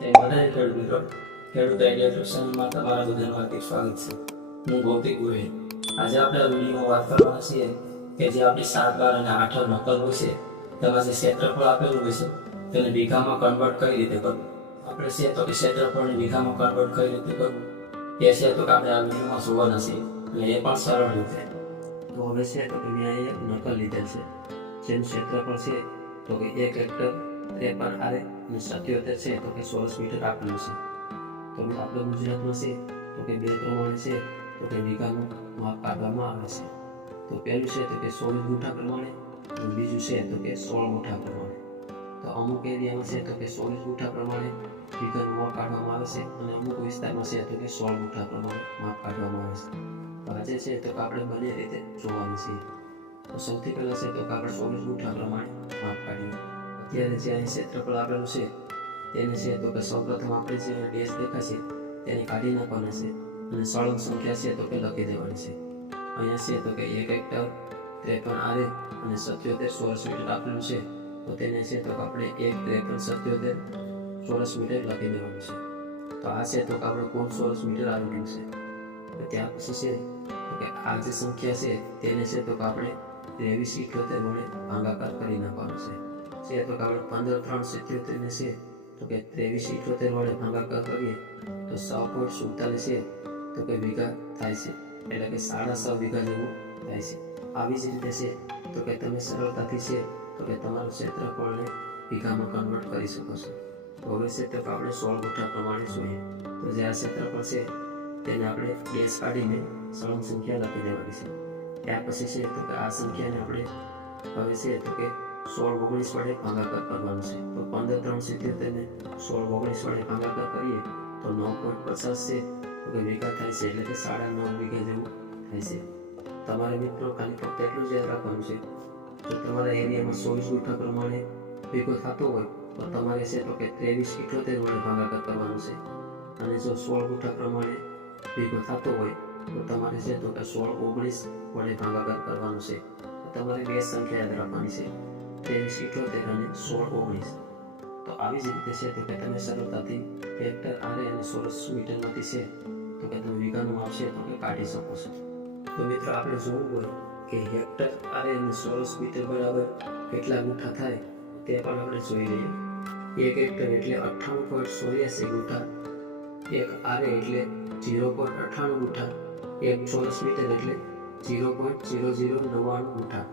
તે બધા ખેડૂત મિત્રો, ખેડૂત આઈડિયા ટ્યુશનમાં તમારા બધાનું હાર્દિક સ્વાગત છે. હું ભૌતિક ગોહિલ. આજે આપણે આ વિડીયોમાં વાત કરવાના છીએ કે જે આપણી 7, 12 અને 8 નકલ હોય છે તેમાં જે ક્ષેત્રફળ આપેલું હોય છે તેને વીઘામાં કન્વર્ટ કઈ રીતે કરવું. આપણે છે તો કે ક્ષેત્રફળને વીઘામાં કન્વર્ટ કઈ રીતે કરવું એ છે તો કે આપણે આ વિડીયોમાં જોવાના છીએ, અને એ પણ સરળ રીતે. તો હવે છે તો કે મેં એક નકલ લીધેલ છે જેનું ક્ષેત્રફળ છે તો કે 1 હેક્ટર 53 આરે અને 77 છે તો કે 16 મીટર આપેલું છે. તો આપણે ગુજરાતમાં છે તો કે બે પ્રમાણે છે તો કે વીઘાનું માપ કાઢવામાં આવે છે. તો પહેલું છે તો કે 24 ગુઠા પ્રમાણે અને બીજું છે તો કે 16 ગુઠા પ્રમાણે. તો અમુક એરિયામાં છે તો કે 24 ગુઠા પ્રમાણે વીઘાનું માપ કાઢવામાં આવે છે અને અમુક વિસ્તારમાં છે તો કે 16 ગુઠા પ્રમાણે માપ કાઢવામાં આવે છે. તો આજે છે તો કે આપણે બંને રીતે જોવાનું છે. તો સૌથી પહેલા છે તો કે આપણે 24 ગુઠા પ્રમાણે માપ કાઢીએ. અત્યારે જે અહીં ક્ષેત્રફળ આપેલું છે તેને છે તો કે સૌપ્રથમ આપણે જે ડેશ દેખાશે તેને કાઢી નાખવાના છે અને સળંગ સંખ્યા છે તો કે લખી દેવાની છે. અહીંયા છે તો કે 1 હેક્ટર 53 આરે અને 77 ચોરસ મીટર આપેલું છે તો તેને છે તો કે આપણે 1 53 77 ચોરસ મીટર લખી દેવાનું છે. તો આ છે તો કે આપણે કુલ ચોરસ મીટર આવેલું છે. તો ત્યાર પછી છે તો કે આ જે સંખ્યા છે તેને છે તો કે આપણે 23 વડે ભાગાકાર કરી નાખવાનો છે તો કે આપણે 15 3 77 ને છે તો કે 23 વડે ભાગાકાર કરીએ તો 6.47 છે તો કે વીઘા થાય છે, એટલે કે 6.5 વીઘા જેવું થાય છે. આવી જ રીતે છે તો કે તમે સરળતાથી છે તો કે તમારું ક્ષેત્રફળને વીઘામાં કન્વર્ટ કરી શકો છો. તો હવે છે તો કે આપણે 16 ગુઠા પ્રમાણે જોઈએ. તો જે આ ક્ષેત્રફળ છે તેને આપણે ડેશ કાઢીને સળંગ સંખ્યા લખી દેવાની છે. ત્યાર પછી છે તો કે આ સંખ્યાને આપણે હવે છે તો કે 16 19 વડે ભાગાકાર કરવાનો છે. તો 15 3 77 ને 16 19 વડે ભાગાકાર કરીએ તો 9.50 છે તો કે વીઘા થાય છે, એટલે કે 9.5 વીઘા જેવું થાય છે. તમારે મિત્રો ખાલી ફક્ત એટલું જ યાદ રાખવાનું છે જો તમારા એરિયામાં 24 ગુઠા પ્રમાણે વીઘો થતો હોય તો તમારે છે તો કે 23 વડે ભાગાકાર કરવાનો છે, અને જો 16 ગુઠા પ્રમાણે વીઘો થતો હોય તો તમારે છે તો કે 16 19 વડે ભાગાકાર કરવાનો છે. તમારે બે સંખ્યા યાદ રાખવાની છે, 23 અને 16 19. તો આવી જ રીતે છે તો કે તમે સરળતાથી હેક્ટર આરે અને ચોરસ મીટરમાંથી છે તો કે તમે વીઘાનું માપ છે તો કે કાઢી શકો છો. તો મિત્રો આપણે જોવું હોય કે હેક્ટર આરે અને ચોરસ મીટર બરાબર કેટલા ગુઠા થાય તે પણ આપણે જોઈ લઈએ. 1 હેક્ટર એટલે 98.84 ગુઠા, 1 આરે એટલે 0.98 ગુઠા, 1 ચોરસ મીટર એટલે 0.0099 ગુઠા.